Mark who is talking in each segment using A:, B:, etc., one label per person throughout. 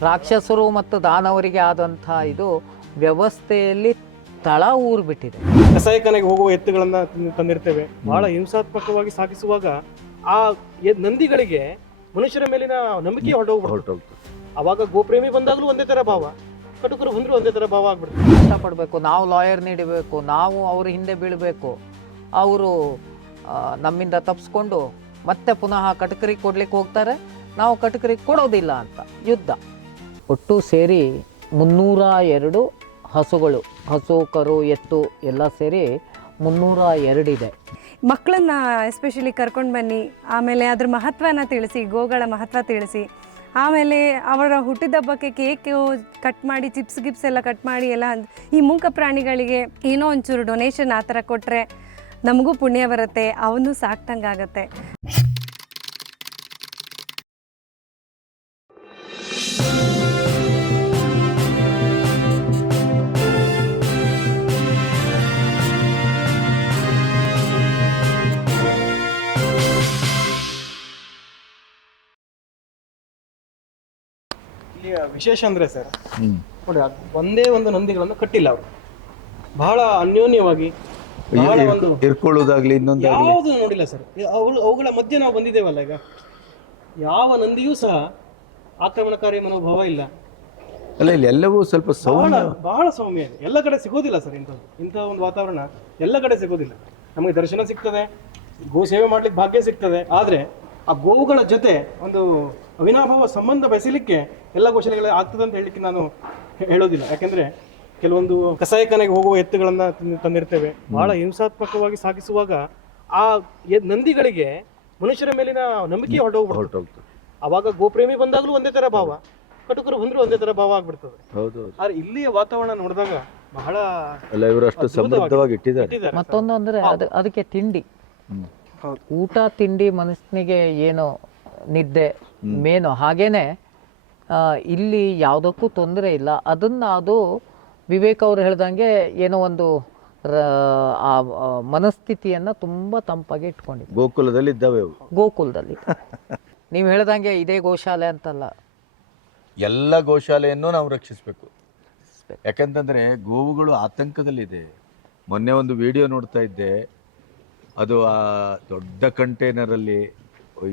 A: ರಾಕ್ಷಸರು ಮತ್ತು ದಾನವರಿಗೆ ಆದಂಥ ಇದು ವ್ಯವಸ್ಥೆಯಲ್ಲಿ ತಳ ಊರ್ಬಿಟ್ಟಿದೆ
B: ಕಸಾಯಿಖಾನೆಗೆ ಹೋಗುವ ಎತ್ತುಗಳನ್ನು ತಂದ್- ತಂದಿರ್ತೇವೆ. ಬಹಳ ಹಿಂಸಾತ್ಮಕವಾಗಿ ಸಾಗಿಸುವಾಗ ಆ ಎ- ನಂದಿಗಳಿಗೆ ಮನುಷ್ಯರ ಮೇಲಿನ ನಂಬಿಕೆ ಹೊರಟೋಗ್ಬಿಡ್ತು ಅವಾಗ ಗೋಪ್ರೇಮಿ ಬಂದಾಗಲೂ ಒಂದೇ ತರ ಭಾವ. ಕಟುಕರು ಬಂದ್ರು ಒಂದೇ ತರ ಭಾವ ಆಗ್ಬಿಡ್ತು
A: ಇಷ್ಟಪಡಬೇಕು. ನಾವು ಲಾಯರ್ ನೀಡಬೇಕು. ನಾವು ಅವ್ರ ಹಿಂದೆ ಬೀಳಬೇಕು. ಅವರು ನಮ್ಮಿಂದ ತಪ್ಪಿಸ್ಕೊಂಡು ಮತ್ತೆ ಪುನಃ ಕಟಕರಿಗೆ ಕೊಡ್ಲಿಕ್ಕೆ ಹೋಗ್ತಾರೆ. ನಾವು ಕಟಕರಿಗೆ ಕೊಡೋದಿಲ್ಲ ಅಂತ. ಯುದ್ಧ. ಒಟ್ಟು ಸೇರಿ ಮುನ್ನೂರ ಎರಡು ಹಸುಗಳು, ಹಸು, ಕರು, ಎತ್ತು ಎಲ್ಲ ಸೇರಿ ಮುನ್ನೂರ ಎರಡಿದೆ.
C: ಮಕ್ಕಳನ್ನ ಎಸ್ಪೆಷಲಿ ಕರ್ಕೊಂಡು ಬನ್ನಿ, ಆಮೇಲೆ ಅದ್ರ ಮಹತ್ವನ ತಿಳಿಸಿ, ಗೋಗಳ ಮಹತ್ವ ತಿಳಿಸಿ. ಆಮೇಲೆ ಅವರ ಹುಟ್ಟಿದಬ್ಬಕ್ಕೆ ಕೇಕ್ ಕಟ್ ಮಾಡಿ ಚಿಪ್ಸ್ ಗಿಪ್ಸ್ ಎಲ್ಲ ಕಟ್ ಮಾಡಿ, ಎಲ್ಲ ಈ ಮೂಕ ಪ್ರಾಣಿಗಳಿಗೆ ಏನೋ ಒಂಚೂರು ಡೊನೇಷನ್ ಆ ಥರ ಕೊಟ್ಟರೆ ನಮಗೂ ಪುಣ್ಯ ಬರುತ್ತೆ, ಅವನು ಸಾಕ್ದಂಗಾಗತ್ತೆ.
B: ವಿಶೇಷ ಅಂದ್ರೆ ಸರ್ ನೋಡಿ ಅದ್ ಒಂದೇ ಒಂದು ನಂದಿಗಳನ್ನು ಕಟ್ಟಿಲ್ಲ ಅವರು. ಬಹಳ ಅನ್ಯೋನ್ಯವಾಗಿ ಬಹಳ ಒಂದು
D: ಇರ್ಕೊಳ್ಳೋದಾಗ್ಲಿ ಇನ್ನೊಂದಾಗ್ಲಿ.
B: ಯಾವುದು ನೋಡಿಲ್ಲ ಸರ್. ಅವು ಅವುಗಳ ಮಧ್ಯೆ ನಾವು ಬಂದಿದ್ದೇವಲ್ಲ ಈಗ. ಯಾವ ನಂದಿಯೂ ಸಹ ಆಕ್ರಮಣಕಾರಿ ಮನೋಭಾವ ಇಲ್ಲ.
D: ಅಲ್ಲ ಇಲ್ಲಿ ಎಲ್ಲವೂ ಸ್ವಲ್ಪ
B: ಬಹಳ
D: ಸೌಮ್ಯ.
B: ಬಹಳ ಸೌಮ್ಯ ಇದೆ. ಎಲ್ಲ ಕಡೆ ಸಿಗೋದಿಲ್ಲ ಸರ್ ಇಂಥದ್ದು. ಇಂಥ ಒಂದು ವಾತಾವರಣ ಎಲ್ಲ ಕಡೆ ಸಿಗೋದಿಲ್ಲ. ನಮಗೆ ದರ್ಶನ ಸಿಗ್ತದೆ ಗೋ ಸೇವೆ ಮಾಡ್ಲಿಕ್ಕೆ ಭಾಗ್ಯ ಸಿಗ್ತದೆ. ಆದ್ರೆ ಆ ಗೋವುಗಳ ಜೊತೆ ಒಂದು ಅವಿನಾಭಾವ ಸಂಬಂಧ ಬೆಸಲಿಕ್ಕೆ ಎಲ್ಲ ಗೋಶಾಲೆಗಳು ಆಗ್ತದೆ ಅಂತ ಹೇಳಲಿಕ್ಕೆ ನಾನು ಹೇಳೋದಿಲ್ಲ. ಯಾಕೆಂದ್ರೆ ಕೆಲವೊಂದು ಕಸಾಯಕನಿಗೆ ಹೋಗುವ ಎತ್ತುಗಳನ್ನ ತಂದ್- ತಂದಿರ್ತೇವೆ. ಬಹಳ ಹಿಂಸಾತ್ಮಕವಾಗಿ ಸಾಗಿಸುವಾಗ ಆ ನಂದಿಗಳಿಗೆ ಮನುಷ್ಯರ ಮೇಲಿನ ನಂಬಿಕೆ ಹೊರಟೋಗ್ಬಿಡ್ತು.
D: ಹೊರಟೋಗ್ತು
B: ಅವಾಗ ಗೋಪ್ರೇಮಿ ಬಂದಾಗಲೂ ಒಂದೇ ತರ ಭಾವ. ಕಟುಕರು ಬಂದ್ರು ಒಂದೇ ತರ ಭಾವ ಆಗ್ಬಿಡ್ತದೆ.
D: ಹೌದು
B: ಆದ್ರೆ ಇಲ್ಲಿಯ ವಾತಾವರಣ ನೋಡಿದಾಗ ಬಹಳ
D: ಅಲ್ಲ ಇವರು ಅಷ್ಟು ಸಮೃದ್ಧವಾಗಿ ಇಟ್ಟಿದ್ದಾರೆ.
A: ಮತ್ತೊಂದು ಅಂದ್ರೆ ಅದು ಅದಕ್ಕೆ ತಿಂಡಿ.
B: ಹೌದು.
A: ಊಟ ತಿಂಡಿ ಮನುಷ್ಯನಿಗೆ ಏನು ನಿದ್ದೆ? ಮೇನು. ಹಾಗೇನೆ ಇಲ್ಲಿ ಯಾವುದಕ್ಕೂ ತೊಂದರೆ ಇಲ್ಲ. ಅದನ್ನು ಅದು ವಿವೇಕ್ ಅವರು ಹೇಳ್ದಂಗೆ ಏನೋ ಒಂದು ಆ ಆ ಮನಸ್ಥಿತಿಯನ್ನು ತುಂಬ ತಂಪಾಗಿ ಇಟ್ಕೊಂಡಿದೆ
D: ಗೋಕುಲದಲ್ಲಿ ಇದ್ದಾವೆ
A: ಗೋಕುಲದಲ್ಲಿ ನೀವು ಹೇಳ್ದಂಗೆ ಇದೇ ಗೋಶಾಲೆ ಅಂತಲ್ಲ.
D: ಎಲ್ಲ ಗೋಶಾಲೆಯನ್ನು ನಾವು ರಕ್ಷಿಸಬೇಕು. ಯಾಕಂತಂದ್ರೆ ಗೋವುಗಳು ಆತಂಕದಲ್ಲಿದೆ. ಮೊನ್ನೆ ಒಂದು ವಿಡಿಯೋ ನೋಡ್ತಾ ಇದ್ದೆ. ಅದು ಆ ದೊಡ್ಡ ಕಂಟೈನರಲ್ಲಿ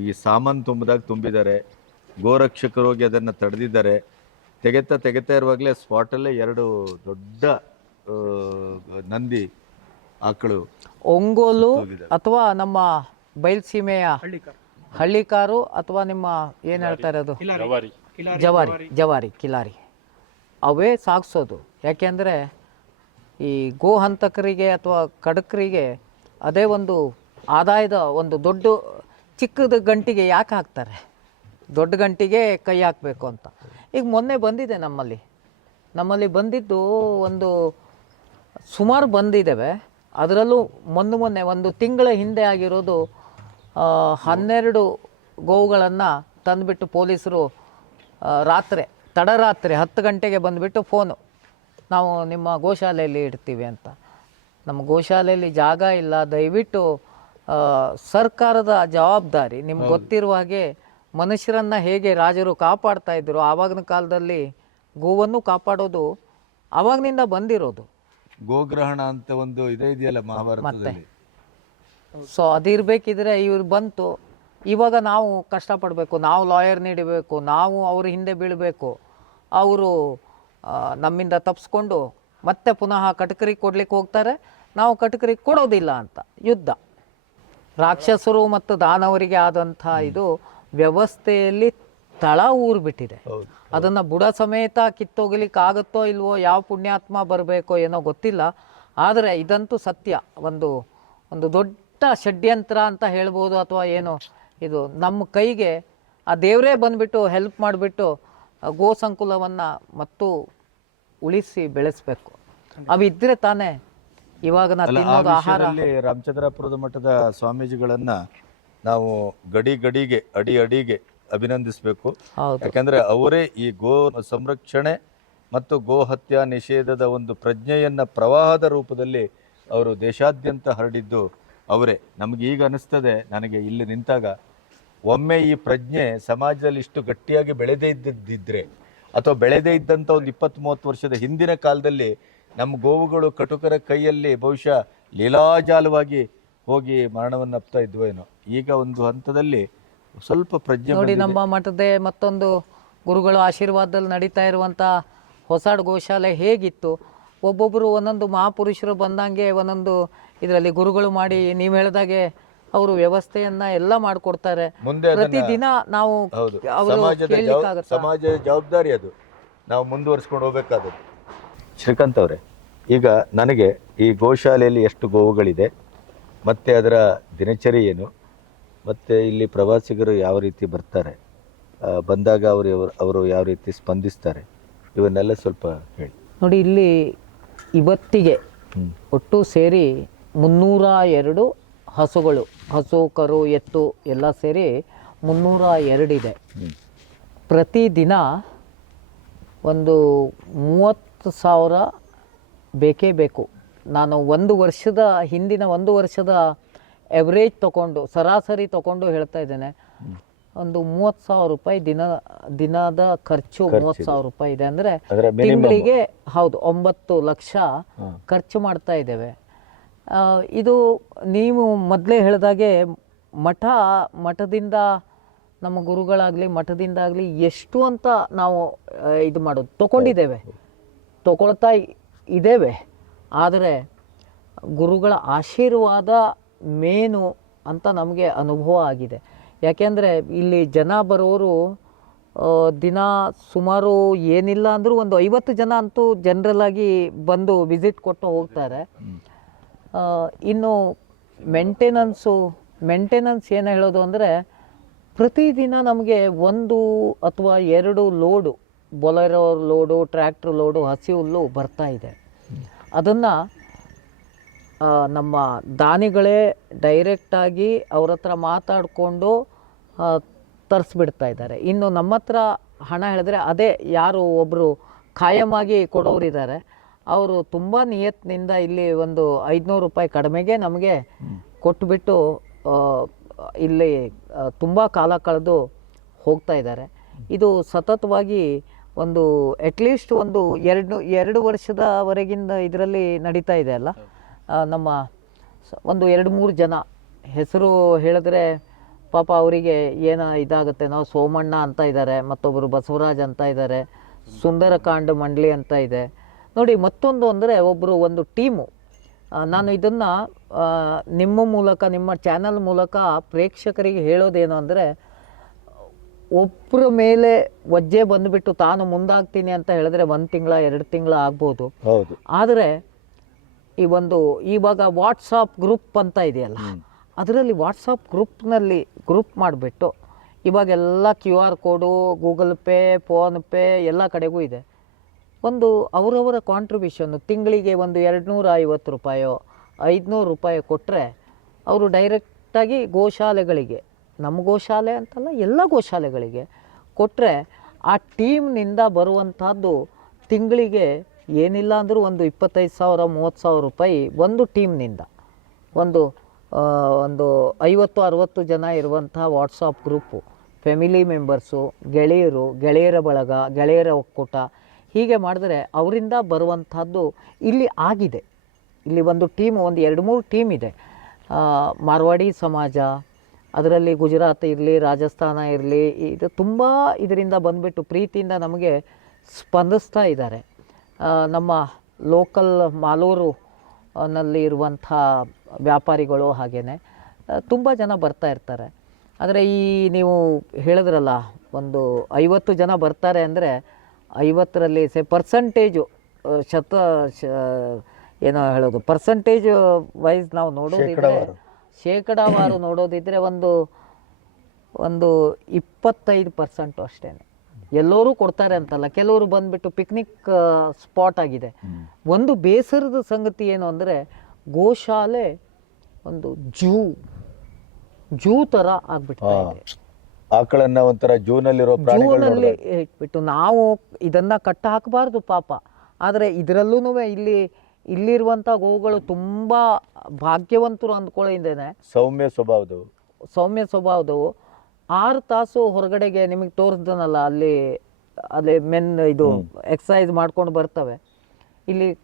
D: ಈ ಸಾಮಾನು ತುಂಬಿದಾಗ ತುಂಬಿದ್ದಾರೆ ಗೋರಕ್ಷಕರು ಹೋಗಿ ಅದನ್ನು ತಡೆದಿದ್ದಾರೆ. ತೆಗೆತಾ ತೆಗೆತಾ ಇರುವಾಗಲೇ ಸ್ಪಾಟಲ್ಲೇ ಎರಡು ದೊಡ್ಡ ಆ, ನಂದಿ ಆಕಳು
A: ಒಂಗೋಲು ಅಥವಾ ನಮ್ಮ ಬಯಲ್ಸೀಮೆಯ
B: ಹಳ್ಳಿಕಾರ
A: ಹಳ್ಳಿಕಾರು ಅಥವಾ ನಿಮ್ಮ ಏನು ಹೇಳ್ತಾ ಇರೋದು? ಜವಾರಿ. ಜವಾರಿ ಕಿಲಾರಿ. ಅವೇ ಸಾಗಿಸೋದು. ಯಾಕೆಂದರೆ ಈ ಗೋ ಹಂತಕರಿಗೆ ಅಥವಾ ಕಡಕರಿಗೆ ಅದೇ ಒಂದು ಆದಾಯದ ಒಂದು ದೊಡ್ಡ ಚಿಕ್ಕದ ಗಂಟಿಗೆ ಯಾಕೆ ಹಾಕ್ತಾರೆ? ದೊಡ್ಡ ಗಂಟಿಗೆ ಕೈ ಹಾಕಬೇಕು ಅಂತ. ಈಗ ಮೊನ್ನೆ ಬಂದಿದೆ ನಮ್ಮಲ್ಲಿ. ನಮ್ಮಲ್ಲಿ ಬಂದಿದ್ದು ಒಂದು ಸುಮಾರು ಬಂದಿದ್ದಾವೆ. ಅದರಲ್ಲೂ ಮೊನ್ನೆ ಮೊನ್ನೆ ಒಂದು ತಿಂಗಳ ಹಿಂದೆ ಆಗಿರೋದು ಹನ್ನೆರಡು ಗೋವುಗಳನ್ನು ತಂದುಬಿಟ್ಟು ಪೊಲೀಸರು ರಾತ್ರಿ, ತಡರಾತ್ರಿ ಹತ್ತು ಗಂಟೆಗೆ ಬಂದುಬಿಟ್ಟು ಫೋನು. ನಾವು ನಿಮ್ಮ ಗೋಶಾಲೆಯಲ್ಲಿ ಇಡ್ತೀವಿ ಅಂತ. ನಮ್ಮ ಗೋಶಾಲೆಯಲ್ಲಿ ಜಾಗ ಇಲ್ಲ. ದಯವಿಟ್ಟು ಸರ್ಕಾರದ ಜವಾಬ್ದಾರಿ ನಿಮ್ಗೆ ಗೊತ್ತಿರುವ ಹಾಗೆ ಮನುಷ್ಯರನ್ನು ಹೇಗೆ ರಾಜರು ಕಾಪಾಡ್ತಾ ಇದ್ರು ಆವಾಗಿನ ಕಾಲದಲ್ಲಿ ಗೋವನ್ನು ಕಾಪಾಡೋದು ಅವಾಗಿನಿಂದ ಬಂದಿರೋದು.
D: ಗೋಗ್ರಹಣ ಅಂತ ಒಂದು ಇದೇ ಇದೆಯಲ್ಲ ಮಹಾಭಾರತದಲ್ಲಿ.
A: ಸೊ ಅದಿರ್ಬೇಕಿದ್ರೆ ಇವ್ರು ಬಂತು. ಇವಾಗ ನಾವು ಕಷ್ಟಪಡಬೇಕು ನಾವು ಲಾಯರ್ ನೀಡಬೇಕು ನಾವು ಅವ್ರ ಹಿಂದೆ ಬೀಳಬೇಕು. ಅವರು ನಮ್ಮಿಂದ ತಪ್ಪಿಸ್ಕೊಂಡು ಮತ್ತೆ ಪುನಃ ಕಟಕರಿಗೆ ಕೊಡ್ಲಿಕ್ಕೆ ಹೋಗ್ತಾರೆ. ನಾವು ಕಟಕರಿಗೆ ಕೊಡೋದಿಲ್ಲ ಅಂತ ಯುದ್ಧ. ರಾಕ್ಷಸರು ಮತ್ತು ದಾನವರಿಗೆ ಆದಂಥ ಇದು ವ್ಯವಸ್ಥೆಯಲ್ಲಿ ತಳ ಊರ್ಬಿಟ್ಟಿದೆ ಅದನ್ನು ಬುಡ ಸಮೇತ ಕಿತ್ತೋಗ್ಲಿಕ್ಕೆ ಆಗುತ್ತೋ ಇಲ್ವೋ ಯಾವ ಪುಣ್ಯಾತ್ಮ ಬರಬೇಕೋ ಏನೋ ಗೊತ್ತಿಲ್ಲ. ಆದರೆ ಇದಂತೂ ಸತ್ಯ. ಒಂದು ಒಂದು ದೊಡ್ಡ ಷಡ್ಯಂತ್ರ ಅಂತ ಹೇಳ್ಬೋದು ಅಥವಾ ಏನು ಇದು ನಮ್ಮ ಕೈಗೆ ಆ ದೇವರೇ ಬಂದ್ಬಿಟ್ಟು ಹೆಲ್ಪ್ ಮಾಡಿಬಿಟ್ಟು ಗೋ ಸಂಕುಲವನ್ನು ಮತ್ತು ಉಳಿಸಿ ಬೆಳೆಸಬೇಕು. ಅವಿದ್ರೆ ತಾನೇ ಇವಾಗ ನಾವು ಆಹಾರ.
D: ರಾಮಚಂದ್ರಾಪುರದ ಮಠದ ಸ್ವಾಮೀಜಿಗಳನ್ನ ನಾವು ಗಡಿ ಗಡಿಗೆ ಅಡಿ ಅಡಿಗೆ ಅಭಿನಂದಿಸಬೇಕು. ಯಾಕಂದ್ರೆ ಅವರೇ ಈ ಗೋ ಸಂರಕ್ಷಣೆ ಮತ್ತು ಗೋ ಹತ್ಯಾ ನಿಷೇಧದ ಒಂದು ಪ್ರಜ್ಞೆಯನ್ನ ಪ್ರವಾಹದ ರೂಪದಲ್ಲಿ ಅವರು ದೇಶಾದ್ಯಂತ ಹರಡಿದ್ದು ಅವರೇ. ನಮ್ಗೆ ಈಗ ಅನಿಸ್ತದೆ ನನಗೆ ಇಲ್ಲಿ ನಿಂತಾಗ. ಒಮ್ಮೆ ಈ ಪ್ರಜ್ಞೆ ಸಮಾಜದಲ್ಲಿ ಇಷ್ಟು ಗಟ್ಟಿಯಾಗಿ ಬೆಳೆದೇ ಇದ್ದಿದ್ದಿದ್ರೆ ಅಥವಾ ಬೆಳೆದೇ ಇದ್ದಂಥ ಒಂದು ಇಪ್ಪತ್ತ್ ಮೂವತ್ತು ವರ್ಷದ ಹಿಂದಿನ ಕಾಲದಲ್ಲಿ ನಮ್ಮ ಗೋವುಗಳು ಕಟುಕರ ಕೈಯಲ್ಲಿ ಬಹುಶಃ ಲೀಲಾಜಾಲವಾಗಿ ಹೋಗಿ ಮರಣವನ್ನು ಅಪ್ತಾ ಇದ್ವೇನೋ ಈಗ ಒಂದು ಹಂತದಲ್ಲಿ ಸ್ವಲ್ಪ ಪ್ರಜ್ಞೆ
A: ನೋಡಿ
D: ಬಂದಿದೆ.
A: ನಮ್ಮ ಮಠದ ಮತ್ತೊಂದು ಗುರುಗಳ ಆಶೀರ್ವಾದದಲ್ಲಿ ನಡೀತಾ ಇರುವಂಥ ಹೊಸಾಡ್ ಗೋಶಾಲೆ ಹೇಗಿತ್ತು? ಒಬ್ಬೊಬ್ಬರು ಒಂದೊಂದು ಮಹಾಪುರುಷರು ಬಂದಂಗೆ ಒಂದೊಂದು ಇದರಲ್ಲಿ ಗುರುಗಳು ಮಾಡಿ ನೀವು ಹೇಳ್ದಾಗೆ ಅವರು ವ್ಯವಸ್ಥೆಯನ್ನ ಎಲ್ಲ ಮಾಡಿಕೊಡ್ತಾರೆ.
D: ಮುಂದೆ ಅದನ್ನ-
A: ಪ್ರತಿದಿನ ನಾವು
D: ಹೌದು.
A: ಅವರು
D: ಸಮಾಜದ ಜವಾಬ್-
A: ಕೇಳಲಿಕ್ಕಾಗತ್ತಾ
D: ಸಮಾಜದ ಜವಾಬ್ದಾರಿ ಅದು. ನಾವು ಮುಂದುವರಿಸ್ಕೊಂಡು ಹೋಗ್ಬೇಕಾದದ್ದು. ಶ್ರೀಕಾಂತ್ ಅವರೇ ಈಗ ನನಗೆ ಈ ಗೋಶಾಲೆಯಲ್ಲಿ ಎಷ್ಟು ಗೋವುಗಳಿದೆ ಮತ್ತು ಅದರ ದಿನಚರಿ ಏನು ಮತ್ತು ಇಲ್ಲಿ ಪ್ರವಾಸಿಗರು ಯಾವ ರೀತಿ ಬರ್ತಾರೆ ಬಂದಾಗ ಅವರು ಅವರು ಯಾವ ರೀತಿ ಸ್ಪಂದಿಸ್ತಾರೆ ಇವನ್ನೆಲ್ಲ ಸ್ವಲ್ಪ ಹೇಳಿ.
A: ನೋಡಿ ಇಲ್ಲಿ ಇವತ್ತಿಗೆ ಒಟ್ಟು ಸೇರಿ ಮುನ್ನೂರ ಎರಡು ಹಸುಗಳು ಹಸು ಕರು ಎತ್ತು ಎಲ್ಲ ಸೇರಿ ಮುನ್ನೂರ ಎರಡಿದೆ ಪ್ರತಿದಿನ ಒಂದು ಮೂವತ್ತು ಸಾವಿರ ಬೇಕೇ ಬೇಕು. ನಾನು ಒಂದು ವರ್ಷದ ಹಿಂದಿನ ಒಂದು ವರ್ಷದ ಎವರೇಜ್ ತಗೊಂಡು ಸರಾಸರಿ ತಗೊಂಡು ಹೇಳ್ತಾ ಇದ್ದೇನೆ. ಒಂದು ಮೂವತ್ತು ಸಾವಿರ ರೂಪಾಯಿ ದಿನ ದಿನದ ಖರ್ಚು ಮೂವತ್ತು ಸಾವಿರ ರೂಪಾಯಿ ಇದೆ ಅಂದರೆ ತಿಂಗಳಿಗೆ ಹೌದು ಒಂಬತ್ತು ಲಕ್ಷ ಖರ್ಚು ಮಾಡ್ತಾ ಇದ್ದೇವೆ. ಇದು ನೀವು ಮೊದಲೇ ಹೇಳಿದಾಗೆ ಮಠ ಮಠದಿಂದ ನಮ್ಮ ಗುರುಗಳಾಗಲಿ ಮಠದಿಂದಾಗಲಿ ಎಷ್ಟು ಅಂತ ನಾವು ಇದು ಮಾಡೋದು ತಗೊಂಡಿದ್ದೇವೆ. ತಗೊಳ್ತಾ ಇದ್ದೇವೆ ಆದರೆ ಗುರುಗಳ ಆಶೀರ್ವಾದ ಮೇನು ಅಂತ ನಮಗೆ ಅನುಭವ ಆಗಿದೆ. ಯಾಕೆಂದರೆ ಇಲ್ಲಿ ಜನ ಬರೋರು ದಿನ ಸುಮಾರು ಏನಿಲ್ಲ ಅಂದರೂ ಒಂದು ಐವತ್ತು ಜನ ಅಂತೂ ಜನರಲ್ಲಾಗಿ ಬಂದು ವಿಸಿಟ್ ಕೊಟ್ಟು ಹೋಗ್ತಾರೆ. ಇನ್ನು ಮೆಂಟೆನೆನ್ಸು ಮೆಂಟೆನೆನ್ಸ್ ಏನು ಹೇಳೋದು ಅಂದರೆ ಪ್ರತಿದಿನ ನಮಗೆ ಒಂದು ಅಥವಾ ಎರಡು load Bolero load, tractor load, ಹಸಿ ಹುಲ್ಲು ಬರ್ತಾ ಇದೆ. ಅದನ್ನು ನಮ್ಮ ದಾನಿಗಳೇ ಡೈರೆಕ್ಟಾಗಿ ಅವ್ರ ಹತ್ರ ಮಾತಾಡಿಕೊಂಡು ತರಿಸ್ಬಿಡ್ತಾ ಇದ್ದಾರೆ. ಇನ್ನು ನಮ್ಮ ಹತ್ರ ಹಣ ಹೇಳಿದ್ರೆ ಅದೇ ಯಾರು ಒಬ್ಬರು ಖಾಯಮಾಗಿ ಕೊಡೋರಿದ್ದಾರೆ. ಅವರು ತುಂಬ ನಿಯತ್ತಿನಿಂದ ಇಲ್ಲಿ ಒಂದು ಐದುನೂರು ರೂಪಾಯಿ ಕಡಿಮೆಗೆ ನಮಗೆ ಕೊಟ್ಟುಬಿಟ್ಟು ಇಲ್ಲಿ ತುಂಬ ಕಾಲ ಕಳೆದು ಹೋಗ್ತಾ ಇದ್ದಾರೆ. ಇದು ಸತತವಾಗಿ ಒಂದು ಅಟ್ಲೀಸ್ಟ್ ಒಂದು ಎರಡು ಎರಡು ವರ್ಷದವರೆಗಿಂದ ಇದರಲ್ಲಿ ನಡೀತಾ ಇದೆ ಅಲ್ಲ? ನಮ್ಮ ಒಂದು ಎರಡು, ಮೂರು ಜನ ಹೆಸರು ಹೇಳಿದ್ರೆ ಪಾಪ ಅವರಿಗೆ ಏನೋ ಇದಾಗುತ್ತೆ? ನಾವು ಸೋಮಣ್ಣ ಅಂತ ಇದ್ದಾರೆ ಮತ್ತೊಬ್ಬರು ಬಸವರಾಜ್ ಅಂತ ಇದ್ದಾರೆ ಸುಂದರಕಾಂಡ ಮಂಡಳಿ ಅಂತ ಇದೆ. ನೋಡಿ, ಮತ್ತೊಂದು ಅಂದರೆ ಒಬ್ಬರು ಒಂದು ಟೀಮು ನಾನು ಇದನ್ನು ನಿಮ್ಮ ಮೂಲಕ, ನಿಮ್ಮ ಚಾನಲ್ ಮೂಲಕ ಪ್ರೇಕ್ಷಕರಿಗೆ ಹೇಳೋದೇನು ಅಂದರೆ ಒಬ್ಬರ ಮೇಲೆ ವಜ್ಜೆ ಬಂದುಬಿಟ್ಟು ತಾನು ಮುಂದಾಗ್ತೀನಿ ಅಂತ ಹೇಳಿದ್ರೆ ಒಂದು ತಿಂಗಳ ಎರಡು ತಿಂಗಳ ಆಗ್ಬೋದು.
D: ಹೌದು.
A: ಆದರೆ ಈ ಒಂದು ಇವಾಗ ವಾಟ್ಸಾಪ್ ಗ್ರೂಪ್ ಅಂತ ಇದೆಯಲ್ಲ ಅದರಲ್ಲಿ ವಾಟ್ಸಾಪ್ ಗ್ರೂಪ್ನಲ್ಲಿ ಗ್ರೂಪ್ ಮಾಡಿಬಿಟ್ಟು ಇವಾಗೆಲ್ಲ Q R code Google pay PhonePe ಎಲ್ಲ ಕಡೆಗೂ ಇದೆ. ಒಂದು ಅವರವರ ಕಾಂಟ್ರಿಬ್ಯೂಷನ್ನು ತಿಂಗಳಿಗೆ ಒಂದು ಎರಡು ನೂರ ಐವತ್ತು ರೂಪಾಯೋ ಐದುನೂರು ರೂಪಾಯಿ ಕೊಟ್ಟರೆ ಅವರು ಡೈರೆಕ್ಟಾಗಿ ಗೋಶಾಲೆಗಳಿಗೆ ನಮ್ಮ ಗೋಶಾಲೆ ಅಂತಲ್ಲ ಎಲ್ಲ ಗೋಶಾಲೆಗಳಿಗೆ ಕೊಟ್ಟರೆ ಆ ಟೀಮ್ನಿಂದ ಬರುವಂಥದ್ದು ತಿಂಗಳಿಗೆ ಏನಿಲ್ಲ ಅಂದರೂ ಒಂದು ಇಪ್ಪತ್ತೈದು ಸಾವಿರ, ಮೂವತ್ತು ಸಾವಿರ ರೂಪಾಯಿ ಒಂದು ಟೀಮ್ನಿಂದ ಒಂದು ಒಂದು ಐವತ್ತು, ಅರುವತ್ತು ಜನ ಇರುವಂಥ ವಾಟ್ಸಾಪ್ ಗ್ರೂಪು ಫ್ಯಾಮಿಲಿ ಮೆಂಬರ್ಸು ಗೆಳೆಯರು, ಗೆಳೆಯರ ಬಳಗ, ಗೆಳೆಯರ ಒಕ್ಕೂಟ ಹೀಗೆ ಮಾಡಿದ್ರೆ ಅವರಿಂದ ಬರುವಂಥದ್ದು ಇಲ್ಲಿ ಆಗಿದೆ. ಇಲ್ಲಿ ಒಂದು ಟೀಮ್ ಒಂದು ಎರಡು, ಮೂರು ಟೀಮ್ ಇದೆ. ಮಾರ್ವಾಡಿ ಸಮಾಜ ಅದರಲ್ಲಿ ಗುಜರಾತ್ ಇರಲಿ, ರಾಜಸ್ಥಾನ ಇರಲಿ, ಇದು ತುಂಬ ಇದರಿಂದ ಬಂದುಬಿಟ್ಟು ಪ್ರೀತಿಯಿಂದ ನಮಗೆ ಸ್ಪಂದಿಸ್ತಾ ಇದ್ದಾರೆ. ನಮ್ಮ ಲೋಕಲ್ ಮಾಲೂರು ನಲ್ಲಿ ಇರುವಂಥ ವ್ಯಾಪಾರಿಗಳು ಹಾಗೆಯೇ ತುಂಬ ಜನ ಬರ್ತಾ ಇರ್ತಾರೆ. ಆದರೆ ಈ ನೀವು ಹೇಳಿದ್ರಲ್ಲ, ಒಂದು ಐವತ್ತು ಜನ ಬರ್ತಾರೆ ಅಂದರೆ ಐವತ್ತರಲ್ಲಿ ಸೆ ಪರ್ಸಂಟೇಜು ಶತ ಏನೋ ಹೇಳೋದು ಪರ್ಸಂಟೇಜ್ ವೈಸ್ ನಾವು ನೋಡೋದಿದ್ರೆ ಶೇಕಡಾವಾರು ನೋಡೋದಿದ್ರೆ ಒಂದು ಒಂದು ಇಪ್ಪತ್ತೈದು ಪರ್ಸೆಂಟು ಅಷ್ಟೇ ಎಲ್ಲರೂ ಕೊಡ್ತಾರೆ ಅಂತಲ್ಲ ಕೆಲವರು ಬಂದ್ಬಿಟ್ಟು ಪಿಕ್ನಿಕ್ ಸ್ಪಾಟ್ ಆಗಿದೆ. ಒಂದು ಬೇಸರದ ಸಂಗತಿ ಏನು ಅಂದರೆ ಗೋಶಾಲೆ ಒಂದು ಜೂ ಜೂ ಥರ ಆಗ್ಬಿಡ್ತಾ ಇದೆ.
D: ಆಕಳನ್ನ ಒಂಥರ ಜೂನಲ್ಲಿರೋ
A: ಜೂನಲ್ಲಿ ಇಟ್ಬಿಟ್ಟು ನಾವು ಇದನ್ನ ಕಟ್ಟ ಹಾಕಬಾರ್ದು ಪಾಪ. ಆದರೆ ಇದರಲ್ಲೂ ಇಲ್ಲಿ ಇಲ್ಲಿರುವಂಥ ಗೋವುಗಳು ತುಂಬ ಭಾಗ್ಯವಂತರು ಅಂದ್ಕೊಳ್ಳಿದ್ದೇನೆ
D: ಸೌಮ್ಯ ಸ್ವಭಾವದವು.
A: ಸೌಮ್ಯ ಸ್ವಭಾವದವು. ಆರು ತಾಸು ಹೊರಗಡೆಗೆ ನಿಮಗೆ ತೋರಿಸ್ದನಲ್ಲ ಅಲ್ಲಿ ಅಲ್ಲಿ ಮೆನ್ ಇದು ಎಕ್ಸಸೈಸ್ ಮಾಡ್ಕೊಂಡು ಬರ್ತವೆ. ಇಲ್ಲಿ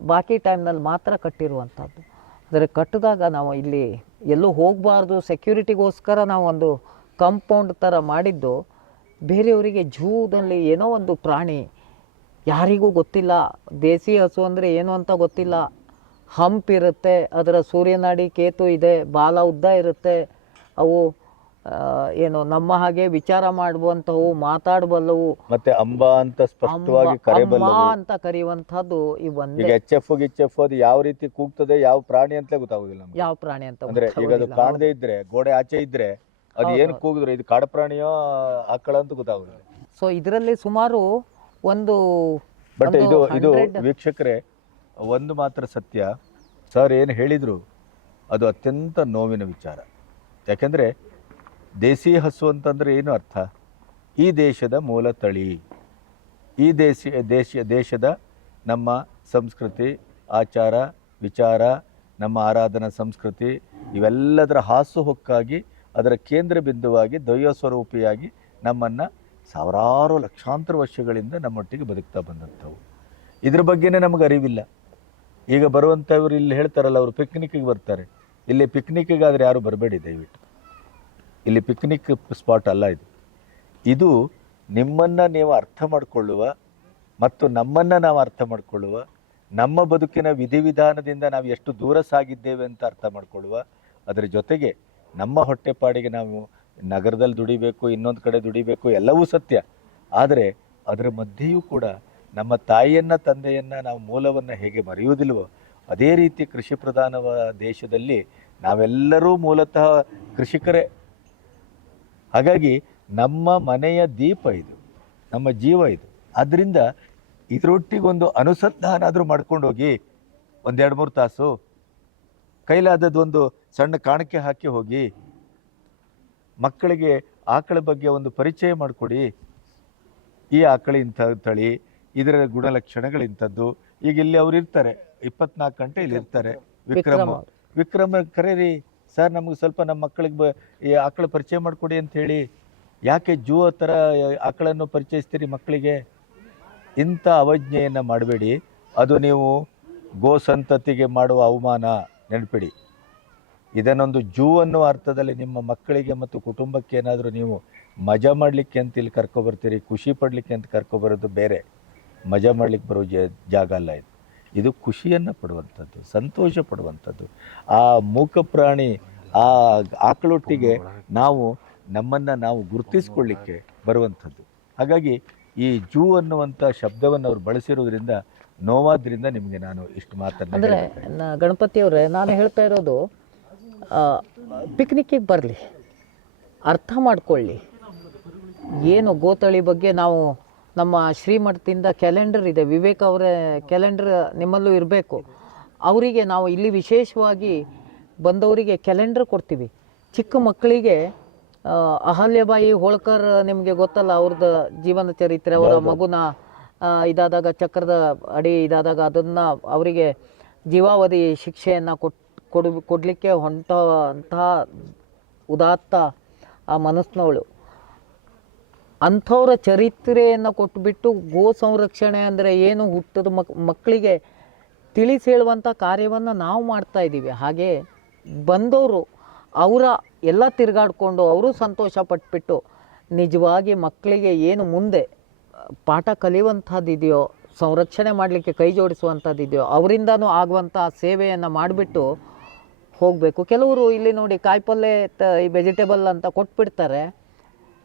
A: ಬಾಕಿ ಟೈಮ್ನಲ್ಲಿ ಮಾತ್ರ ಕಟ್ಟಿರುವಂಥದ್ದು. ಆದರೆ ಕಟ್ಟಿದಾಗ ನಾವು ಇಲ್ಲಿ ಎಲ್ಲೂ ಹೋಗಬಾರ್ದು ಸೆಕ್ಯೂರಿಟಿಗೋಸ್ಕರ ನಾವು ಒಂದು ಕಂಪೌಂಡ್ ಥರ ಮಾಡಿದ್ದು ಬೇರೆಯವರಿಗೆ ಜೂದಲ್ಲಿ ಏನೋ ಒಂದು ಪ್ರಾಣಿ ಯಾರಿಗೂ ಗೊತ್ತಿಲ್ಲ. ದೇಸಿ ಹಸು ಅಂದರೆ ಏನು ಅಂತ ಗೊತ್ತಿಲ್ಲ. ಹಂಪ್ ಇರುತ್ತೆ ಅದರ ಸೂರ್ಯನಾಡಿ ಕೇತು ಇದೆ ಬಾಲ ಉದ್ದ ಇರುತ್ತೆ. ಅವು ಏನು ನಮ್ಮ ಹಾಗೆ ವಿಚಾರ ಮಾಡುವಂಥವು ಮಾತಾಡಬಲ್ಲವು.
D: ಮತ್ತೆ ಅಂಬಾ ಅಂತ ಸ್ಪಷ್ಟವಾಗಿ ಕರೆಬಲ್ಲವು
A: ಅಂತ ಕರೆಯುವಂಥದ್ದು ಈ ಒಂದು.
D: ಎಚ್ ಎಫ್ ಎಚ್ ಎಫ್ ಅದು ಯಾವ ರೀತಿ ಕೂಗ್ತದೆ ಯಾವ ಪ್ರಾಣಿ ಅಂತಲೇ ಗೊತ್ತಾಗುದಿಲ್ಲ
A: ಯಾವ ಪ್ರಾಣಿ ಅಂತ
D: ಅಂದ್ರೆ ಈಗ ಅದು. ಕಾಣದೇ ಇದ್ರೆ ಗೋಡೆ ಆಚೆ ಇದ್ರೆ ಅದು ಏನು ಕೂಗಿದ್ರೆ ಇದು ಕಾಡು ಪ್ರಾಣಿಯೋ ಆಕಳ ಅಂತ ಗೊತ್ತಾಗುದಿಲ್ಲ.
A: ಸೊ ಇದರಲ್ಲಿ ಸುಮಾರು ಒಂದು
D: ಬಟ್ ಇದು ಇದು ವೀಕ್ಷಕರೇ ಒಂದು ಮಾತ್ರ ಸತ್ಯ. ಸರ್ ಏನು ಹೇಳಿದರು ಅದು ಅತ್ಯಂತ ನೋವಿನ ವಿಚಾರ. ಯಾಕೆಂದರೆ ದೇಸಿ ಹಸು ಅಂತಂದರೆ ಏನು ಅರ್ಥ? ಈ ದೇಶದ ಮೂಲ ತಳಿ. ಈ ದೇಶಿ ದೇಶ ದೇಶದ ನಮ್ಮ ಸಂಸ್ಕೃತಿ ಆಚಾರ ವಿಚಾರ ನಮ್ಮ ಆರಾಧನಾ ಸಂಸ್ಕೃತಿ ಇವೆಲ್ಲದರ ಹಾಸುಹೊಕ್ಕಾಗಿ ಅದರ ಕೇಂದ್ರ ಬಿಂದುವಾಗಿ ದೈವ ಸ್ವರೂಪಿಯಾಗಿ ನಮ್ಮನ್ನು ಸಾವಿರಾರು ಲಕ್ಷಾಂತರ ವರ್ಷಗಳಿಂದ ನಮ್ಮೊಟ್ಟಿಗೆ ಬದುಕ್ತಾ ಬಂದಂಥವು ಇದ್ರ ಬಗ್ಗೆನೇ ನಮಗೆ ಅರಿವಿಲ್ಲ. ಈಗ ಬರುವಂಥವ್ರು ಇಲ್ಲಿ ಹೇಳ್ತಾರಲ್ಲ, ಅವರು ಪಿಕ್ನಿಕ್ಕಿಗೆ ಬರ್ತಾರೆ. ಇಲ್ಲಿ ಪಿಕ್ನಿಕ್ಕಿಗಾದ್ರೆ ಯಾರು ಬರಬೇಡಿ ದಯವಿಟ್ಟು. ಇಲ್ಲಿ ಪಿಕ್ನಿಕ್ ಸ್ಪಾಟ್ ಅಲ್ಲ ಇದು. ಇದು ನಿಮ್ಮನ್ನು ನೀವು ಅರ್ಥ ಮಾಡಿಕೊಳ್ಳುವ ಮತ್ತು ನಮ್ಮನ್ನು ನಾವು ಅರ್ಥ ಮಾಡಿಕೊಳ್ಳುವ, ನಮ್ಮ ಬದುಕಿನ ವಿಧಿವಿಧಾನದಿಂದ ನಾವು ಎಷ್ಟು ದೂರ ಸಾಗಿದ್ದೇವೆ ಅಂತ ಅರ್ಥ ಮಾಡಿಕೊಳ್ಳುವ, ಅದರ ಜೊತೆಗೆ ನಮ್ಮ ಹೊಟ್ಟೆಪಾಡಿಗೆ ನಾವು ನಗರದಲ್ಲಿ ದುಡಿಬೇಕು, ಇನ್ನೊಂದು ಕಡೆ ದುಡಿಬೇಕು, ಎಲ್ಲವೂ ಸತ್ಯ. ಆದರೆ ಅದರ ಮಧ್ಯೆಯೂ ಕೂಡ ನಮ್ಮ ತಾಯಿಯನ್ನು, ತಂದೆಯನ್ನು ನಾವು ಮೂಲವನ್ನು ಹೇಗೆ ಮರೆಯುವುದಿಲ್ವೋ, ಅದೇ ರೀತಿ ಕೃಷಿ ಪ್ರಧಾನವ ದೇಶದಲ್ಲಿ ನಾವೆಲ್ಲರೂ ಮೂಲತಃ ಕೃಷಿಕರೇ. ಹಾಗಾಗಿ ನಮ್ಮ ಮನೆಯ ದೀಪ ಇದು, ನಮ್ಮ ಜೀವ ಇದು. ಆದ್ದರಿಂದ ಇದರೊಟ್ಟಿಗೊಂದು ಅನುಸಂಧಾನ ಆದರೂ ಮಾಡ್ಕೊಂಡು ಹೋಗಿ, ಒಂದೆರಡು ಮೂರು ತಾಸು ಕೈಲಾದದ್ದು ಒಂದು ಸಣ್ಣ ಕಾಣಿಕೆ ಹಾಕಿ ಹೋಗಿ ಮಕ್ಕಳಿಗೆ ಆಕಳ ಬಗ್ಗೆ ಒಂದು ಪರಿಚಯ ಮಾಡಿಕೊಡಿ. ಈ ಆಕಳ ಇಂಥ ತಳಿ ಇದರ ಗುಣಲಕ್ಷಣಗಳಿಂಥದ್ದು ಈಗ ಇಲ್ಲಿ ಅವ್ರು ಇರ್ತಾರೆ ಇಪ್ಪತ್ನಾಲ್ಕು ಗಂಟೆ ಇಲ್ಲಿ ಇರ್ತಾರೆ. ವಿಕ್ರಮ
A: ವಿಕ್ರಮ.
D: ಕರೀರಿ ಸರ್ ನಮಗೆ ಸ್ವಲ್ಪ ನಮ್ಮ ಮಕ್ಕಳಿಗೆ ಬ ಈ ಆಕಳ ಪರಿಚಯ ಮಾಡಿಕೊಡಿ ಅಂತ ಹೇಳಿ ಯಾಕೆ ಜೂ ಥರ ಆಕಳನ್ನು ಪರಿಚಯಿಸ್ತೀರಿ ಮಕ್ಕಳಿಗೆ? ಇಂಥ ಅವಜ್ಞೆಯನ್ನು ಮಾಡಬೇಡಿ. ಅದು ನೀವು ಗೋ ಸಂತತಿಗೆ ಮಾಡುವ ಅವಮಾನ ನೆನಪಿಡಿ. ಇದನ್ನೊಂದು ಜೂ ಅನ್ನುವ ಅರ್ಥದಲ್ಲಿ ನಿಮ್ಮ ಮಕ್ಕಳಿಗೆ ಮತ್ತು ಕುಟುಂಬಕ್ಕೆ ಏನಾದರೂ ನೀವು ಮಜಾ ಮಾಡಲಿಕ್ಕೆ ಅಂತ ಇಲ್ಲಿ ಕರ್ಕೊಬರ್ತೀರಿ ಖುಷಿ ಪಡಲಿಕ್ಕೆ ಅಂತ ಕರ್ಕೊಬರೋದು ಬೇರೆ. ಮಜಾ ಮಾಡಲಿಕ್ಕೆ ಬರೋ ಜ ಜಾಗ ಅಲ್ಲ ಇದು. ಇದು ಖುಷಿಯನ್ನು ಪಡುವಂಥದ್ದು ಸಂತೋಷ ಪಡುವಂಥದ್ದು. ಆ ಮೂಕ ಪ್ರಾಣಿ ಆ ಆಕಳೊಟ್ಟಿಗೆ ನಾವು ನಮ್ಮನ್ನು ನಾವು ಗುರುತಿಸ್ಕೊಳ್ಳಿಕ್ಕೆ ಬರುವಂಥದ್ದು. ಹಾಗಾಗಿ ಈ ಜೂ ಅನ್ನುವಂಥ ಶಬ್ದವನ್ನು ಅವ್ರು ಬಳಸಿರೋದ್ರಿಂದ ನೋವಾದ್ರಿಂದ ನಿಮಗೆ ನಾನು ಇಷ್ಟು ಮಾತನ್ನು ಗಣಪತಿಯವರೇ
A: ಗಣಪತಿ ಅವರೇ ನಾನು ಹೇಳ್ತಾ ಇರೋದು ಪಿಕ್ನಿಕ್ಕಿಗೆ ಬರಲಿ. ಅರ್ಥ ಮಾಡಿಕೊಳ್ಳಿ. ಏನು ಗೋತಳಿ ಬಗ್ಗೆ ನಾವು ನಮ್ಮ ಶ್ರೀಮಠದಿಂದ ಕ್ಯಾಲೆಂಡರ್ ಇದೆ. ವಿವೇಕ್ ಅವರ ಕ್ಯಾಲೆಂಡರ್ ನಿಮ್ಮಲ್ಲೂ ಇರಬೇಕು. ಅವರಿಗೆ ನಾವು ಇಲ್ಲಿ ವಿಶೇಷವಾಗಿ ಬಂದವರಿಗೆ ಕ್ಯಾಲೆಂಡರ್ ಕೊಡ್ತೀವಿ. ಚಿಕ್ಕ ಮಕ್ಕಳಿಗೆ ಅಹಲ್ಯಬಾಯಿ ಹೋಳ್ಕರ್ ನಿಮಗೆ ಗೊತ್ತಲ್ಲ ಅವ್ರದ್ದು ಜೀವನ ಚರಿತ್ರೆ ಅವರ ಮಗುನ ಇದಾದಾಗ ಚಕ್ರದ ಅಡಿ ಇದಾದಾಗ ಅದನ್ನು ಅವರಿಗೆ ಜೀವಾವಧಿ ಶಿಕ್ಷೆಯನ್ನು ಕೊಟ್ ಕೊಡು, ಕೊಡಲಿಕ್ಕೆ ಹೊಂಟಂತಹ ಉದಾತ್ತ ಆ ಮನಸ್ಸಿನವಳು. ಅಂಥವ್ರ ಚರಿತ್ರೆಯನ್ನು ಕೊಟ್ಟುಬಿಟ್ಟು ಗೋ ಸಂರಕ್ಷಣೆ ಅಂದರೆ ಏನು ಹುಟ್ಟದ ಮಕ್, ಮಕ್ಕಳಿಗೆ ತಿಳಿಸಿ ಹೇಳುವಂಥ ಕಾರ್ಯವನ್ನು ನಾವು ಮಾಡ್ತಾ ಇದ್ದೀವಿ. ಹಾಗೆ ಬಂದವರು ಅವರ ಎಲ್ಲ ತಿರುಗಾಡಿಕೊಂಡು ಅವರು ಸಂತೋಷ ಪಟ್ಬಿಟ್ಟು ನಿಜವಾಗಿ ಮಕ್ಕಳಿಗೆ ಏನು ಮುಂದೆ ಪಾಠ ಕಲಿಯುವಂಥದ್ದಿದೆಯೋ, ಸಂರಕ್ಷಣೆ ಮಾಡಲಿಕ್ಕೆ ಕೈ ಜೋಡಿಸುವಂಥದ್ದಿದೆಯೋ, ಅವರಿಂದನೂ ಆಗುವಂಥ ಸೇವೆಯನ್ನು ಮಾಡಿಬಿಟ್ಟು ಹೋಗಬೇಕು. ಕೆಲವರು ಇಲ್ಲಿ ನೋಡಿ ಕಾಯಿಪಲ್ಲೆ ತ, ಈ ವೆಜಿಟೇಬಲ್ ಅಂತ ಕೊಟ್ಬಿಡ್ತಾರೆ.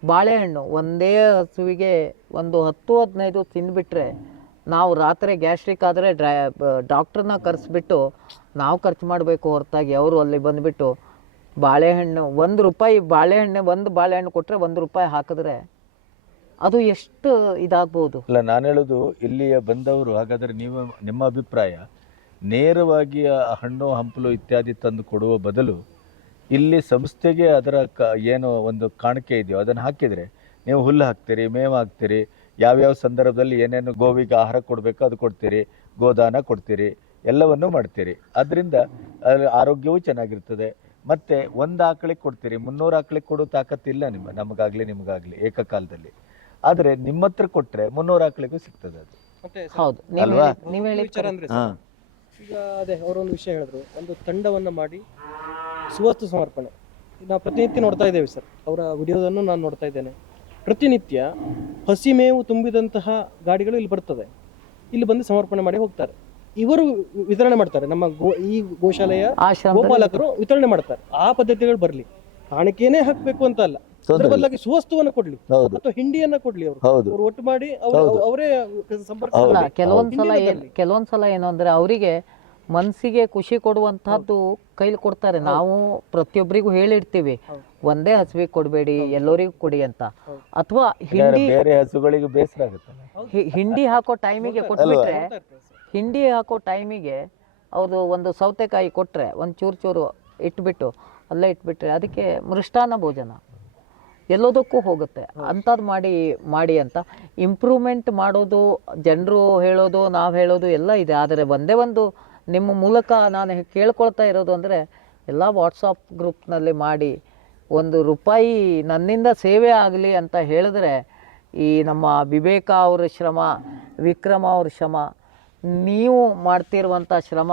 A: ಬಾಳೆಹಣ್ಣು ಒಂದೇ ಹಸುವಿಗೆ ಒಂದು ಹತ್ತು, ಹದಿನೈದು ತಿಂದುಬಿಟ್ರೆ ನಾವು ರಾತ್ರಿ ಗ್ಯಾಸ್ಟ್ರಿಕ್ ಆದರೆ ಡ್ರೈ ಡಾಕ್ಟ್ರನ್ನ ಕರೆಸ್ಬಿಟ್ಟು ನಾವು ಖರ್ಚು ಮಾಡಬೇಕು ಹೊರತಾಗಿ ಅವರು ಅಲ್ಲಿ ಬಂದುಬಿಟ್ಟು ಬಾಳೆಹಣ್ಣು ಒಂದು ರೂಪಾಯಿ ಬಾಳೆಹಣ್ಣು ಒಂದು ಬಾಳೆಹಣ್ಣು ಕೊಟ್ಟರೆ ಒಂದು ರೂಪಾಯಿ ಹಾಕಿದ್ರೆ ಅದು ಎಷ್ಟು ಇದಾಗ್ಬೋದು?
D: ಅಲ್ಲ ನಾನು ಹೇಳೋದು ಇಲ್ಲಿಯ ಬಂದವರು ಹಾಗಾದರೆ ನೀವು ನಿಮ್ಮ ಅಭಿಪ್ರಾಯ? ನೇರವಾಗಿ ಆ ಹಣ್ಣು ಹಂಪಲು ಇತ್ಯಾದಿ ತಂದು ಕೊಡುವ ಬದಲು ಇಲ್ಲಿ ಸಂಸ್ಥೆಗೆ ಅದರ ಕ ಏನು ಒಂದು ಕಾಣಿಕೆ ಇದೆಯೋ ಅದನ್ನು ಹಾಕಿದರೆ ನೀವು ಹುಲ್ಲು ಹಾಕ್ತೀರಿ ಮೇವು ಹಾಕ್ತೀರಿ ಯಾವ್ಯಾವ ಸಂದರ್ಭದಲ್ಲಿ ಏನೇನು ಗೋವಿಗೆ ಆಹಾರ ಕೊಡಬೇಕು ಅದು ಕೊಡ್ತೀರಿ ಗೋದಾನ ಕೊಡ್ತೀರಿ ಎಲ್ಲವನ್ನೂ ಮಾಡ್ತೀರಿ. ಅದರಿಂದ ಅದ್ರ ಆರೋಗ್ಯವೂ ಚೆನ್ನಾಗಿರ್ತದೆ. ಮತ್ತು ಒಂದು ಆಕಳಿಗೆ ಕೊಡ್ತೀರಿ ಮುನ್ನೂರು ಆಕಳಿಗೆ ಕೊಡೋ ತಾಕತ್ತಿಲ್ಲ ನಿಮ್ಮ ನಮಗಾಗಲಿ ನಿಮಗಾಗಲಿ ಏಕಕಾಲದಲ್ಲಿ. ಆದರೆ ನಿಮ್ಮ ಹತ್ರ ಕೊಟ್ಟರೆ ಮುನ್ನೂರು ಆಕಳಿಗೂ ಸಿಗ್ತದೆ ಅದು.
B: ಮತ್ತೆ
A: ಹೌದು. ನೀವು
D: ಅಲ್ವಾ?
A: ಹಾಂ
B: ವಿಚಾರ ಅಂದ್ರೆ ಈಗ ಅದೇ ಅವರೊಂದು ವಿಷಯ ಹೇಳಿದ್ರು. ಒಂದು ತಂಡವನ್ನು ಮಾಡಿ ಸುವಸ್ತು ಸಮರ್ಪಣೆ. ನಾವು ಪ್ರತಿನಿತ್ಯ ನೋಡ್ತಾ ಇದ್ದೇವೆ ಸರ್. ಅವರ ವಿಡಿಯೋದನ್ನು ನಾನು ನೋಡ್ತಾ ಇದ್ದೇನೆ. ಪ್ರತಿನಿತ್ಯ ಹಸಿಮೇವು ತುಂಬಿದಂತಹ ಗಾಡಿಗಳು ಇಲ್ಲಿ ಬರ್ತದೆ. ಇಲ್ಲಿ ಬಂದು ಸಮರ್ಪಣೆ ಮಾಡಿ ಹೋಗ್ತಾರೆ. ಇವರು ವಿತರಣೆ ಮಾಡ್ತಾರೆ. ನಮ್ಮ ಗೋ ಈ ಗೋಶಾಲೆಯ ಗೋಪಾಲಕರು ವಿತರಣೆ ಮಾಡ್ತಾರೆ. ಆ ಪದ್ಧತಿಗಳು ಬರಲಿ. ಕಾಣಿಕೆನೇ ಹಾಕಬೇಕು ಅಂತ ಅಲ್ಲ. ಅದ್ರ. ಬದಲಾಗಿ ಸುವಸ್ತುವನ್ನ ಕೊಡ್ಲಿ.
D: ಹೌದು.
B: ಅಥವಾ ಹಿಂಡಿಯನ್ನ ಕೊಡ್ಲಿ ಅವರು.
D: ಹೌದು.
B: ಅವರು ಒಟ್ಟು ಮಾಡಿ ಅವ್ರು-
D: ಹೌದು.
B: ಅವರೇ ಸಂಪರ್ಕ
D: ಹೌದು.
A: ಅಲ್ಲ
B: ಮಾಡಿ
A: ಕೆಲವೊಂದು ಸಲ
B: ಹಿಂದಿನ
A: ಏನು ಕೆಲವೊಂದು ಸಲ ಏನು ಅಂದರೆ ಅವರಿಗೆ ಮನಸ್ಸಿಗೆ ಖುಷಿ ಕೊಡುವಂತಹದ್ದು ಕೈಲಿ ಕೊಡ್ತಾರೆ. ನಾವು ಪ್ರತಿಯೊಬ್ಬರಿಗೂ ಹೇಳಿರ್ತೀವಿ
B: ಹೌದು.
A: ಒಂದೇ ಹಸುವಿಗೆ ಕೊಡಬೇಡಿ ಎಲ್ಲರಿಗೂ ಕೊಡಿ ಅಂತ.
B: ಹೌದು.
A: ಅಥವಾ
D: ಯಾಕಂದ್ರೆ
A: ಹಿಂಡಿ
D: ಬೇರೆ ಹಸುಗಳಿಗೆ ಬೇಸರ ಆಗುತ್ತಲ್ಲ
A: ಹಿ- ಹಿಂಡಿ ಹಾಕೋ ಟೈಮಿಗೆ ಕೊಟ್ಬಿಟ್ರೆ
B: ನೋಡ್ತಾ ಇರ್ತಾರೆ ಸರ್.
A: ಹಿಂಡಿ ಹಾಕೋ ಟೈಮಿಗೆ ಅವರು ಒಂದು ಸೌತೆಕಾಯಿ ಕೊಟ್ಟರೆ ಒಂದು ಚೂರು ಚೂರು ಇಟ್ಬಿಟ್ಟು ಅಲ್ಲೇ ಇಟ್ಬಿಟ್ರೆ ಅದಕ್ಕೆ ಮೃಷ್ಟಾನ್ನ ಭೋಜನ. ಎಲ್ಲದಕ್ಕೂ ಹೋಗುತ್ತೆ. ಅಂಥದ್ದು ಮಾಡಿ ಮಾಡಿ ಅಂತ. ಇಂಪ್ರೂವ್ಮೆಂಟ್ ಮಾಡೋದು ಜನರು ಹೇಳೋದು ನಾವು ಹೇಳೋದು ಎಲ್ಲ ಇದೆ. ಆದರೆ ಒಂದೇ ಒಂದು ನಿಮ್ಮ ಮೂಲಕ ನಾನು ಕೇಳ್ಕೊಳ್ತಾ ಇರೋದು ಅಂದರೆ ಎಲ್ಲ ವಾಟ್ಸಪ್ ಗ್ರೂಪ್ನಲ್ಲಿ ಮಾಡಿ ಒಂದು ರೂಪಾಯಿ ನನ್ನಿಂದ ಸೇವೆ ಆಗಲಿ ಅಂತ ಹೇಳಿದ್ರೆ ಈ ನಮ್ಮ ವಿವೇಕ ಅವ್ರ ಶ್ರಮ ವಿಕ್ರಮ ಅವ್ರ ಶ್ರಮ ನೀವು ಮಾಡ್ತಿರುವಂಥ ಶ್ರಮ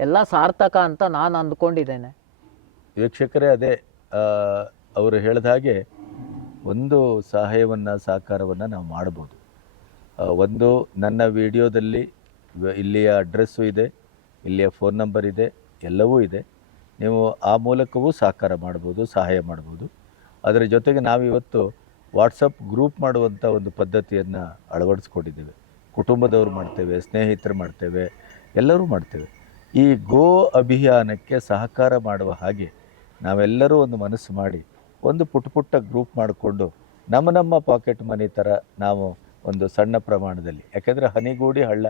A: ಎಲ್ಲ ಸಾರ್ಥಕ ಅಂತ ನಾನು ಅಂದ್ಕೊಂಡಿದ್ದೇನೆ.
D: ವೀಕ್ಷಕರೇ ಅದೇ ಆ, ಅವರು ಹೇಳಿದ ಹಾಗೆ ಒಂದು ಸಹಾಯವನ್ನು, ಸಹಕಾರವನ್ನು ನಾವು ಮಾಡ್ಬೋದು ಒಂದು ನನ್ನ ವಿಡಿಯೋದಲ್ಲಿ ಇಲ್ಲಿಯ ಅಡ್ರೆಸ್ಸು ಇದೆ, ಇಲ್ಲಿಯ ಫೋನ್ ನಂಬರ್ ಇದೆ, ಎಲ್ಲವೂ ಇದೆ. ನೀವು ಆ ಮೂಲಕವೂ ಸಹಕಾರ ಮಾಡ್ಬೋದು ಸಹಾಯ ಮಾಡ್ಬೋದು ಅದರ ಜೊತೆಗೆ ನಾವಿವತ್ತು ವಾಟ್ಸಪ್ ಗ್ರೂಪ್ ಮಾಡುವಂಥ ಒಂದು ಪದ್ಧತಿಯನ್ನು ಅಳವಡಿಸ್ಕೊಂಡಿದ್ದೇವೆ. ಕುಟುಂಬದವರು ಮಾಡ್ತೇವೆ, ಸ್ನೇಹಿತರು ಮಾಡ್ತೇವೆ, ಎಲ್ಲರೂ ಮಾಡ್ತೇವೆ. ಈ ಗೋ ಅಭಿಯಾನಕ್ಕೆ ಸಹಕಾರ ಮಾಡುವ ಹಾಗೆ ನಾವೆಲ್ಲರೂ ಒಂದು ಮನಸ್ಸು ಮಾಡಿ ಒಂದು ಪುಟ್ಟ ಪುಟ್ಟ ಗ್ರೂಪ್ ಮಾಡಿಕೊಂಡು ನಮ್ಮ ನಮ್ಮ ಪಾಕೆಟ್ ಮನಿ ಥರ ನಾವು ಒಂದು ಸಣ್ಣ ಪ್ರಮಾಣದಲ್ಲಿ, ಯಾಕೆಂದರೆ ಹನಿಗೂಡಿ ಹಳ್ಳ,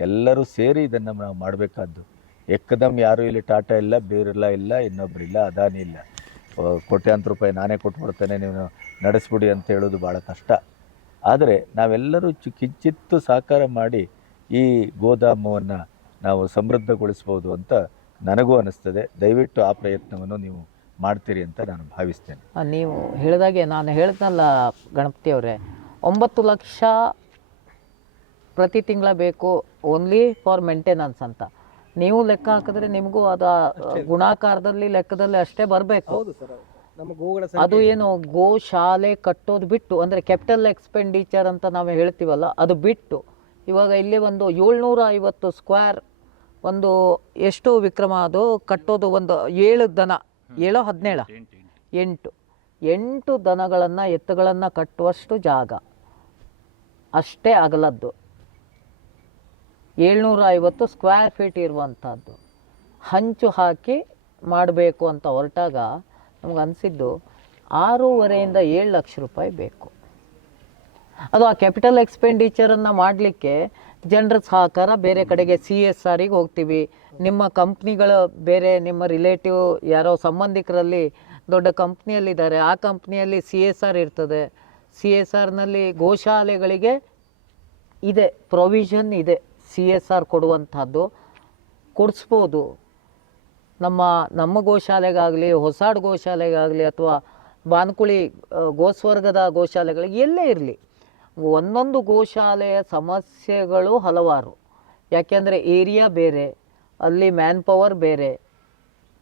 D: ಎಲ್ಲರೂ ಸೇರಿ ಇದನ್ನು ನಾವು ಮಾಡಬೇಕಾದ್ದು. ಎಕ್ಕದಮ್ ಯಾರೂ ಇಲ್ಲಿ ಟಾಟಾ ಇಲ್ಲ ಬೇರೆಲ್ಲ ಇಲ್ಲ ಇನ್ನೊಬ್ಬರಿಲ್ಲ ಅದಾನಿ ಇಲ್ಲ. ಕೋಟ್ಯಾಂತರ ರೂಪಾಯಿ ನಾನೇ ಕೊಟ್ಬಿಡ್ತೇನೆ ನೀವು ನಡೆಸ್ಬಿಡಿ ಅಂತ ಹೇಳೋದು ಭಾಳ ಕಷ್ಟ. ಆದರೆ ನಾವೆಲ್ಲರೂ ಚಿ, ಕಿಂಚಿತ್ತು ಸಹಕಾರ ಮಾಡಿ ಈ ಗೋದಾಮವನ್ನು ನಾವು ಸಮೃದ್ಧಗೊಳಿಸ್ಬೋದು ಅಂತ ನನಗೂ ಅನ್ನಿಸ್ತದೆ ದಯವಿಟ್ಟು ಆ ಪ್ರಯತ್ನವನ್ನು ನೀವು ಮಾಡ್ತೀರಿ ಅಂತ ನಾನು ಭಾವಿಸ್ತೇನೆ.
A: ನೀವು ಹೇಳಿದಾಗೆ ನಾನು ಹೇಳ್ದಲ್ಲ ಗಣಪತಿ ಅವರೇ ಒಂಬತ್ತು ಲಕ್ಷ ಪ್ರತಿ ತಿಂಗಳ ಬೇಕು ಓನ್ಲಿ ಫಾರ್ ಮೇಂಟೆನೆನ್ಸ್ ಅಂತ. ನೀವು ಲೆಕ್ಕ ಹಾಕಿದ್ರೆ ನಿಮಗೂ ಅದು ಗುಣಾಕಾರದಲ್ಲಿ ಲೆಕ್ಕದಲ್ಲಿ ಅಷ್ಟೇ ಬರಬೇಕು.
B: ಹೌದು ಸರ್
A: ಅದು ಏನು ಗೋ ಶಾಲೆ ಕಟ್ಟೋದು ಬಿಟ್ಟು ಅಂದರೆ ಕ್ಯಾಪಿಟಲ್ ಎಕ್ಸ್ಪೆಂಡಿಚರ್ ಅಂತ ನಾವು ಹೇಳ್ತೀವಲ್ಲ ಅದು ಬಿಟ್ಟು. ಇವಾಗ ಇಲ್ಲಿ ಒಂದು ಏಳ್ನೂರ ಐವತ್ತು ಸ್ಕ್ವೇರ್ ಒಂದು ಎಷ್ಟು ವಿಕ್ರಮ ಅದು ಕಟ್ಟೋದು ಒಂದು ಏಳು ದನ. ಏಳೋ ಹದಿನೇಳು. ಎಂಟು ಎಂಟು ದನಗಳನ್ನು ಎತ್ತುಗಳನ್ನು ಕಟ್ಟುವಷ್ಟು ಜಾಗ. ಅಷ್ಟೇ ಅಗಲದ್ದು. ಏಳ್ನೂರ ಐವತ್ತು ಸ್ಕ್ವೇರ್ ಫೀಟ್ ಇರುವಂಥದ್ದು ಹಂಚು ಹಾಕಿ ಮಾಡಬೇಕು ಅಂತ ಹೊರಟಾಗ ನಮ್ಗೆ ಅನಿಸಿದ್ದು ಆರೂವರೆಯಿಂದ ಏಳು ಲಕ್ಷ ರೂಪಾಯಿ ಬೇಕು. ಅದು ಆ ಕ್ಯಾಪಿಟಲ್ ಎಕ್ಸ್ಪೆಂಡಿಚರನ್ನು ಮಾಡಲಿಕ್ಕೆ ಜನರ ಸಹಕಾರ ಬೇರೆ ಕಡೆಗೆ ಸಿ ಎಸ್ ಆರಿಗೆ ಹೋಗ್ತೀವಿ. ನಿಮ್ಮ ಕಂಪ್ನಿಗಳು ಬೇರೆ ನಿಮ್ಮ ರಿಲೇಟಿವ್ ಯಾರೋ ಸಂಬಂಧಿಕರಲ್ಲಿ ದೊಡ್ಡ ಕಂಪ್ನಿಯಲ್ಲಿದ್ದಾರೆ. ಆ ಕಂಪ್ನಿಯಲ್ಲಿ ಸಿ ಎಸ್ ಆರ್ ಇರ್ತದೆ. ಸಿ ಎಸ್ ಆರ್ನಲ್ಲಿ ಗೋಶಾಲೆಗಳಿಗೆ ಇದೆ ಪ್ರೊವಿಷನ್ ಇದೆ ಸಿ ಎಸ್ ಆರ್ ಕೊಡುವಂಥದ್ದು. ಕೊಡಿಸ್ಬೋದು. ನಮ್ಮ ನಮ್ಮ ಗೋಶಾಲೆಗಾಗಲಿ, ಹೊಸಾಡ್ ಗೋಶಾಲೆಗಾಗಲಿ ಅಥವಾ ಬಾನ್ಕುಳಿ ಗೋಸ್ವರ್ಗದ ಗೋಶಾಲೆಗಳಿಗೆ ಎಲ್ಲೇ ಇರಲಿ. ಒಂದೊಂದು ಗೋಶಾಲೆಯ ಸಮಸ್ಯೆಗಳು ಹಲವಾರು. ಯಾಕೆಂದರೆ ಏರಿಯಾ ಬೇರೆ, ಅಲ್ಲಿ ಮ್ಯಾನ್ ಪವರ್ ಬೇರೆ.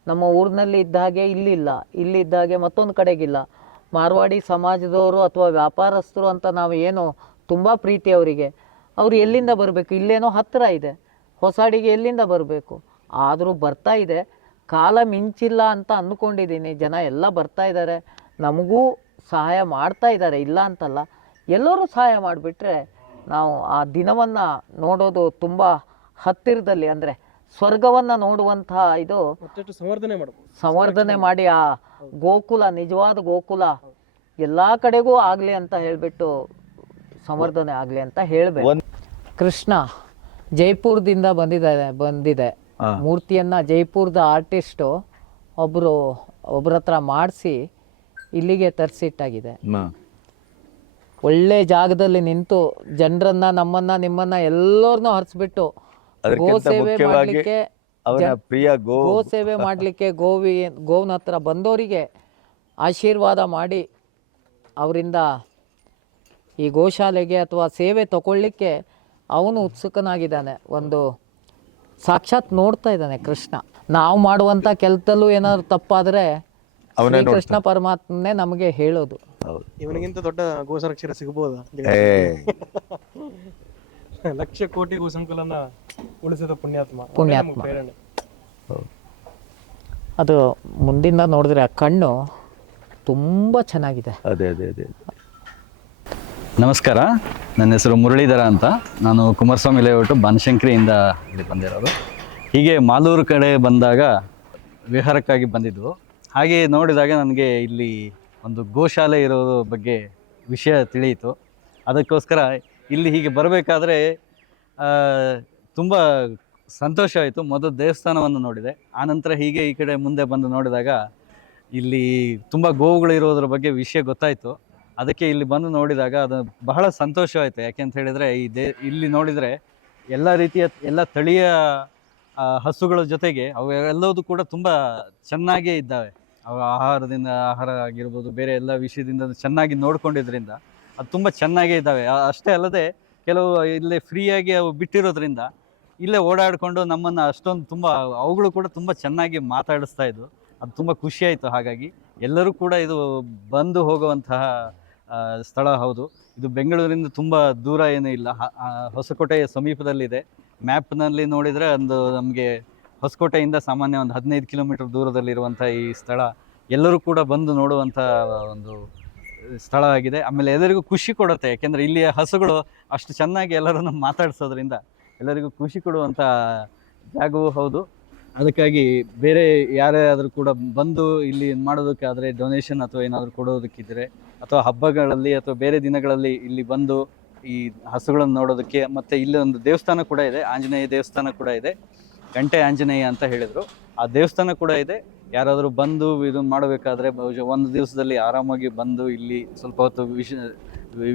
A: ನಮ್ಮ ಊರಿನಲ್ಲಿ ಇದ್ದ ಹಾಗೆ ಇಲ್ಲಿಲ್ಲ, ಇಲ್ಲಿದ್ದ ಹಾಗೆ ಮತ್ತೊಂದು ಕಡೆಗಿಲ್ಲ. ಮಾರ್ವಾಡಿ ಸಮಾಜದವರು ಅಥವಾ ವ್ಯಾಪಾರಸ್ಥರು ಅಂತ ನಾವು ಏನು ತುಂಬ ಪ್ರೀತಿ ಅವರಿಗೆ. ಅವರು ಎಲ್ಲಿಂದ ಬರಬೇಕು? ಇಲ್ಲೇನೋ ಹತ್ತಿರ ಇದೆ. ಹೊಸಾಡಿಗೆ ಎಲ್ಲಿಂದ ಬರಬೇಕು? ಆದರೂ ಬರ್ತಾ ಇದೆ. ಕಾಲ ಮಿಂಚಿಲ್ಲ ಅಂತ ಅಂದ್ಕೊಂಡಿದ್ದೀನಿ. ಜನ ಎಲ್ಲ ಬರ್ತಾ ಇದ್ದಾರೆ. ನಮಗೂ ಸಹಾಯ ಮಾಡ್ತಾ ಇದ್ದಾರೆ. ಇಲ್ಲ ಅಂತಲ್ಲ. ಎಲ್ಲರೂ ಸಹಾಯ ಮಾಡಿಬಿಟ್ರೆ ನಾವು ಆ ದಿನವನ್ನು ನೋಡೋದು ತುಂಬ ಹತ್ತಿರದಲ್ಲಿ ಅಂದರೆ ಸ್ವರ್ಗವನ್ನು ನೋಡುವಂತಹ ಇದು
B: ಮತ್ತಷ್ಟು ಸಂವರ್ಧನೆ ಮಾಡಬಹುದು
A: ಸಂವರ್ಧನೆ ಮಾಡಿ ಆ ಗೋಕುಲ ನಿಜವಾದ ಗೋಕುಲ ಎಲ್ಲ ಕಡೆಗೂ ಆಗಲಿ ಅಂತ ಹೇಳಿಬಿಟ್ಟು ಸಂವರ್ಧನೆ ಆಗಲಿ ಅಂತ ಹೇಳಬೇಕು. ಕೃಷ್ಣ ಜೈಪುರದಿಂದ ಬಂದಿದೆ
D: ಬಂದಿದೆ.
A: ಮೂರ್ತಿಯನ್ನು ಜೈಪುರದ ಆರ್ಟಿಸ್ಟು ಒಬ್ಬರು ಒಬ್ಬರ ಹತ್ರ ಮಾಡಿಸಿ ಇಲ್ಲಿಗೆ ತರಿಸಿಟ್ಟಾಗಿದೆ. ಒಳ್ಳೆ ಜಾಗದಲ್ಲಿ ನಿಂತು ಜನರನ್ನ ನಮ್ಮನ್ನ ನಿಮ್ಮನ್ನ ಎಲ್ಲರನ್ನೂ ಹರಿಸ್ಬಿಟ್ಟು ಗೋ ಸೇವೆ ಮಾಡ್ಲಿಕ್ಕೆ
D: ಪ್ರಿಯ ಗೋ.
A: ಗೋ ಸೇವೆ ಮಾಡಲಿಕ್ಕೆ ಗೋವಿ ಗೋವಿನ ಹತ್ರ ಬಂದವರಿಗೆ ಆಶೀರ್ವಾದ ಮಾಡಿ ಅವರಿಂದ ಈ ಗೋಶಾಲೆಗೆ ಅಥವಾ ಸೇವೆ ತಗೊಳ್ಳಿಕ್ಕೆ ಅವನು ಉತ್ಸುಕನಾಗಿದ್ದಾನೆ. ಒಂದು ಸಾಕ್ಷಾತ್ ನೋಡ್ತಾ ಇದ್ದಾನೆ ಕೃಷ್ಣ. ನಾವು ಮಾಡುವಂಥ ಕೆಲಸದಲ್ಲೂ ಏನಾದರೂ ತಪ್ಪಾದರೆ
D: ಅವನೇ
A: ಕೃಷ್ಣ ಪರಮಾತ್ಮನೇ ನಮಗೆ ಹೇಳೋದು.
D: ಹೌದು.
B: ಇವನಿಗಿಂತ ದೊಡ್ಡ ಗೋಸರಕ್ಷರ ಸಿಗಬಹುದು?
D: ಏ.
B: ಲಕ್ಷ ಕೋಟಿ ಗೋ ಸಂಕುಲನ ಉಳಿಸಿದ ಪುಣ್ಯಾತ್ಮ. ಅವನೇ
A: ಪುಣ್ಯಾತ್ಮ.
B: ನಮ್ಗೆ ಪ್ರೇರಣೆ
A: ಅದು ಮುಂದಿಂದ ನೋಡಿದ್ರೆ ಆ ಕಣ್ಣು ತುಂಬಾ ಚೆನ್ನಾಗಿದೆ.
D: ಅದೇ ಅದೇ ಅದೇ.
E: ನಮಸ್ಕಾರ. ನನ್ನ ಹೆಸರು ಮುರಳೀಧರ ಅಂತ. ನಾನು ಕುಮಾರಸ್ವಾಮಿ ಲೇಔಟು ಬನಶಂಕರಿಯಿಂದ ಇಲ್ಲಿ ಬಂದಿರೋದು. ಹೀಗೆ ಮಾಲೂರು ಕಡೆ ಬಂದಾಗ ವಿಹಾರಕ್ಕಾಗಿ ಬಂದಿದ್ವು. ಹಾಗೆ ನೋಡಿದಾಗ ನನಗೆ ಇಲ್ಲಿ ಒಂದು ಗೋಶಾಲೆ ಇರೋದ್ರ ಬಗ್ಗೆ ವಿಷಯ ತಿಳಿಯಿತು. ಅದಕ್ಕೋಸ್ಕರ ಇಲ್ಲಿ ಹೀಗೆ ಬರಬೇಕಾದ್ರೆ ತುಂಬ ಸಂತೋಷ ಆಯಿತು. ಮೊದಲು ದೇವಸ್ಥಾನವನ್ನು ನೋಡಿದೆ. ಆನಂತರ ಹೀಗೆ ಈ ಕಡೆ ಮುಂದೆ ಬಂದು ನೋಡಿದಾಗ ಇಲ್ಲಿ ತುಂಬ ಗೋವುಗಳು ಇರೋದ್ರ ಬಗ್ಗೆ ವಿಷಯ ಗೊತ್ತಾಯಿತು. ಅದಕ್ಕೆ ಇಲ್ಲಿ ಬಂದು ನೋಡಿದಾಗ ಅದು ಬಹಳ ಸಂತೋಷವಾಯಿತು ಯಾಕೆ ಯಾಕೆಂತ ಹೇಳಿದರೆ, ಈ ದೇ, ಇಲ್ಲಿ ನೋಡಿದರೆ ಎಲ್ಲ ರೀತಿಯ, ಎಲ್ಲ ತಳಿಯ ಹಸುಗಳ ಜೊತೆಗೆ ಅವು ಎಲ್ಲವೂ ಕೂಡ ತುಂಬ ಚೆನ್ನಾಗೇ ಇದ್ದಾವೆ. ಅವು ಆಹಾರದಿಂದ ಆಹಾರ ಆಗಿರ್ಬೋದು, ಬೇರೆ ಎಲ್ಲ ವಿಷಯದಿಂದ ಚೆನ್ನಾಗಿ ನೋಡ್ಕೊಂಡಿದ್ರಿಂದ, ಅದು ತುಂಬ ಚೆನ್ನಾಗೇ ಇದ್ದಾವೆ. ಅಷ್ಟೇ ಅಲ್ಲದೆ ಕೆಲವು ಇಲ್ಲೇ ಫ್ರೀಯಾಗಿ ಅವು ಬಿಟ್ಟಿರೋದ್ರಿಂದ, ಇಲ್ಲೇ ಓಡಾಡಿಕೊಂಡು ನಮ್ಮನ್ನು ಅಷ್ಟೊಂದು ತುಂಬ, ಅವುಗಳು ಕೂಡ ತುಂಬ ಚೆನ್ನಾಗಿ ಮಾತಾಡಿಸ್ತಾ ಇದ್ವು. ಅದು ತುಂಬ ಖುಷಿಯಾಯಿತು ಹಾಗಾಗಿ ಎಲ್ಲರೂ ಕೂಡ ಇದು ಬಂದು ಹೋಗುವಂತಹ ಸ್ಥಳ ಹೌದು. ಇದು ಬೆಂಗಳೂರಿಂದ ತುಂಬ ದೂರ ಏನೂ ಇಲ್ಲ. ಹೊಸಕೋಟೆಯ ಸಮೀಪದಲ್ಲಿದೆ. ಮ್ಯಾಪ್ನಲ್ಲಿ ನೋಡಿದರೆ ಒಂದು ನಮಗೆ ಹೊಸಕೋಟೆಯಿಂದ ಸಾಮಾನ್ಯ ಒಂದು ಹದಿನೈದು ಕಿಲೋಮೀಟರ್ ದೂರದಲ್ಲಿರುವಂಥ ಈ ಸ್ಥಳ ಎಲ್ಲರೂ ಕೂಡ ಬಂದು ನೋಡುವಂಥ ಒಂದು ಸ್ಥಳ ಆಗಿದೆ. ಆಮೇಲೆ ಎಲ್ಲರಿಗೂ ಖುಷಿ ಕೊಡುತ್ತೆ. ಯಾಕೆಂದರೆ ಇಲ್ಲಿಯ ಹಸುಗಳು ಅಷ್ಟು ಚೆನ್ನಾಗಿ ಎಲ್ಲರನ್ನು ಮಾತಾಡಿಸೋದ್ರಿಂದ ಎಲ್ಲರಿಗೂ ಖುಷಿ ಕೊಡುವಂಥ ಜಾಗವೂ ಹೌದು. ಅದಕ್ಕಾಗಿ ಬೇರೆ ಯಾರೇ ಆದರೂ ಕೂಡ ಬಂದು ಇಲ್ಲಿ ಮಾಡೋದಕ್ಕಾದರೆ ಡೊನೇಷನ್ ಅಥವಾ ಏನಾದರೂ ಕೊಡೋದಕ್ಕಿದ್ದರೆ ಅಥವಾ ಹಬ್ಬಗಳಲ್ಲಿ ಅಥವಾ ಬೇರೆ ದಿನಗಳಲ್ಲಿ ಇಲ್ಲಿ ಬಂದು ಈ ಹಸುಗಳನ್ನು ನೋಡೋದಕ್ಕೆ ಮತ್ತು ಇಲ್ಲಿ ಒಂದು ದೇವಸ್ಥಾನ ಕೂಡ ಇದೆ. ಆಂಜನೇಯ ದೇವಸ್ಥಾನ ಕೂಡ ಇದೆ. ಗಂಟೆ ಆಂಜನೇಯ ಅಂತ ಹೇಳಿದರು. ಆ ದೇವಸ್ಥಾನ ಕೂಡ ಇದೆ. ಯಾರಾದರೂ ಬಂದು ಇದು ಮಾಡಬೇಕಾದ್ರೆ ಬಹುಶಃ ಒಂದು ದಿವಸದಲ್ಲಿ ಆರಾಮಾಗಿ ಬಂದು ಇಲ್ಲಿ ಸ್ವಲ್ಪ ಹೊತ್ತು ವಿಶ್,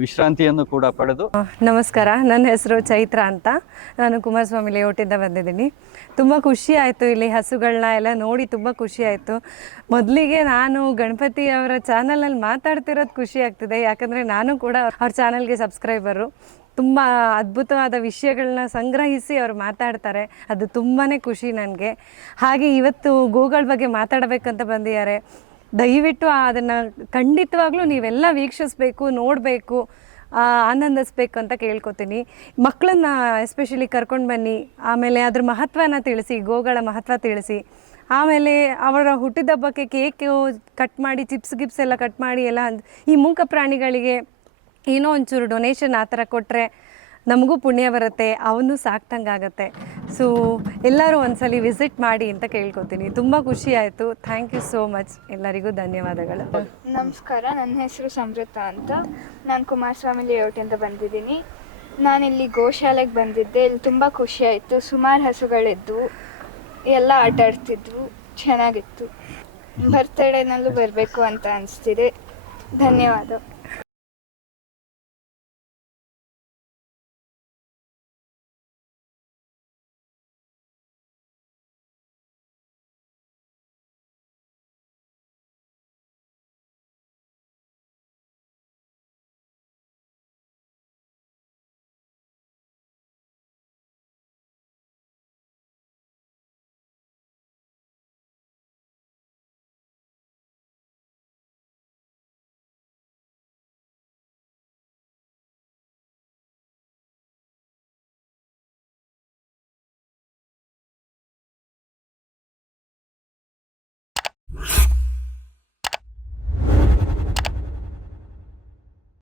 E: ವಿಶ್ರಾಂತಿಯನ್ನು ಕೂಡ ಪಡೆದು.
C: ನಮಸ್ಕಾರ. ನನ್ನ ಹೆಸರು ಚೈತ್ರ ಅಂತ. ನಾನು ಕುಮಾರಸ್ವಾಮಿ ಲೇಔಟಿಂದ ಬಂದಿದ್ದೀನಿ. ತುಂಬ ಖುಷಿ ಆಯಿತು ಇಲ್ಲಿ ಹಸುಗಳನ್ನ ಎಲ್ಲ ನೋಡಿ ತುಂಬ ಖುಷಿ ಆಯಿತು. ಮೊದಲಿಗೆ ನಾನು ಗಣಪತಿ ಅವರ ಚಾನಲಲ್ಲಿ ಮಾತಾಡ್ತಿರೋದು ಖುಷಿ ಆಗ್ತಿದೆ. ಯಾಕಂದರೆ ನಾನು ಕೂಡ ಅವ್ರ ಚಾನಲ್ಗೆ ಸಬ್ಸ್ಕ್ರೈಬರು ತುಂಬ ಅದ್ಭುತವಾದ ವಿಷಯಗಳನ್ನ ಸಂಗ್ರಹಿಸಿ ಅವರು ಮಾತಾಡ್ತಾರೆ. ಅದು ತುಂಬಾ ಖುಷಿ ನನಗೆ. ಹಾಗೆ ಇವತ್ತು ಗೋಗಳ ಬಗ್ಗೆ ಮಾತಾಡಬೇಕಂತ ಬಂದಿದ್ದಾರೆ. ದಯವಿಟ್ಟು ಅದನ್ನು ಖಂಡಿತವಾಗ್ಲೂ ನೀವೆಲ್ಲ ವೀಕ್ಷಿಸಬೇಕು, ನೋಡಬೇಕು ಆನಂದಿಸ್ಬೇಕು ಅಂತ ಕೇಳ್ಕೊತೀನಿ. ಮಕ್ಕಳನ್ನ ಎಸ್ಪೆಷಲಿ ಕರ್ಕೊಂಡು ಬನ್ನಿ. ಆಮೇಲೆ ಅದ್ರ ಮಹತ್ವನ ತಿಳಿಸಿ, ಗೋಗಳ ಮಹತ್ವ ತಿಳಿಸಿ. ಆಮೇಲೆ ಅವರ ಹುಟ್ಟಿದಬ್ಬಕ್ಕೆ ಕೇಕು ಕಟ್ ಮಾಡಿ ಚಿಪ್ಸ್ ಗಿಪ್ಸ್ ಎಲ್ಲ ಕಟ್ ಮಾಡಿ ಎಲ್ಲ ಈ ಮೂಕ ಪ್ರಾಣಿಗಳಿಗೆ ಏನೋ ಒಂಚೂರು ಡೊನೇಷನ್ ಆ ಥರ ಕೊಟ್ಟರೆ ನಮಗೂ ಪುಣ್ಯ ಬರುತ್ತೆ, ಅವನು ಸಾಕ್ದಂಗಾಗತ್ತೆ ಸೊ ಎಲ್ಲರೂ ಒಂದ್ಸಲಿ ವಿಸಿಟ್ ಮಾಡಿ ಅಂತ ಕೇಳ್ಕೊತೀನಿ. ತುಂಬ ಖುಷಿ ಆಯಿತು. ಥ್ಯಾಂಕ್ ಯು ಸೋ ಮಚ್ ಎಲ್ಲರಿಗೂ ಧನ್ಯವಾದಗಳು.
F: ನಮಸ್ಕಾರ. ನನ್ನ ಹೆಸರು ಸಮೃತ ಅಂತ. ನಾನು ಕುಮಾರಸ್ವಾಮಿ ಲೇಔಟಿಂದ ಬಂದಿದ್ದೀನಿ. ನಾನಿಲ್ಲಿ ಗೋಶಾಲೆಗೆ ಬಂದಿದ್ದೆ. ಇಲ್ಲಿ ತುಂಬ ಖುಷಿ ಆಯಿತು. ಸುಮಾರು ಹಸುಗಳಿದ್ವು. ಎಲ್ಲ ಆಟ ಆಡ್ತಿದ್ವು. ಚೆನ್ನಾಗಿತ್ತು. ಬರ್ತಡೇನಲ್ಲೂ ಬರಬೇಕು ಅಂತ ಅನಿಸ್ತಿದೆ. ಧನ್ಯವಾದ.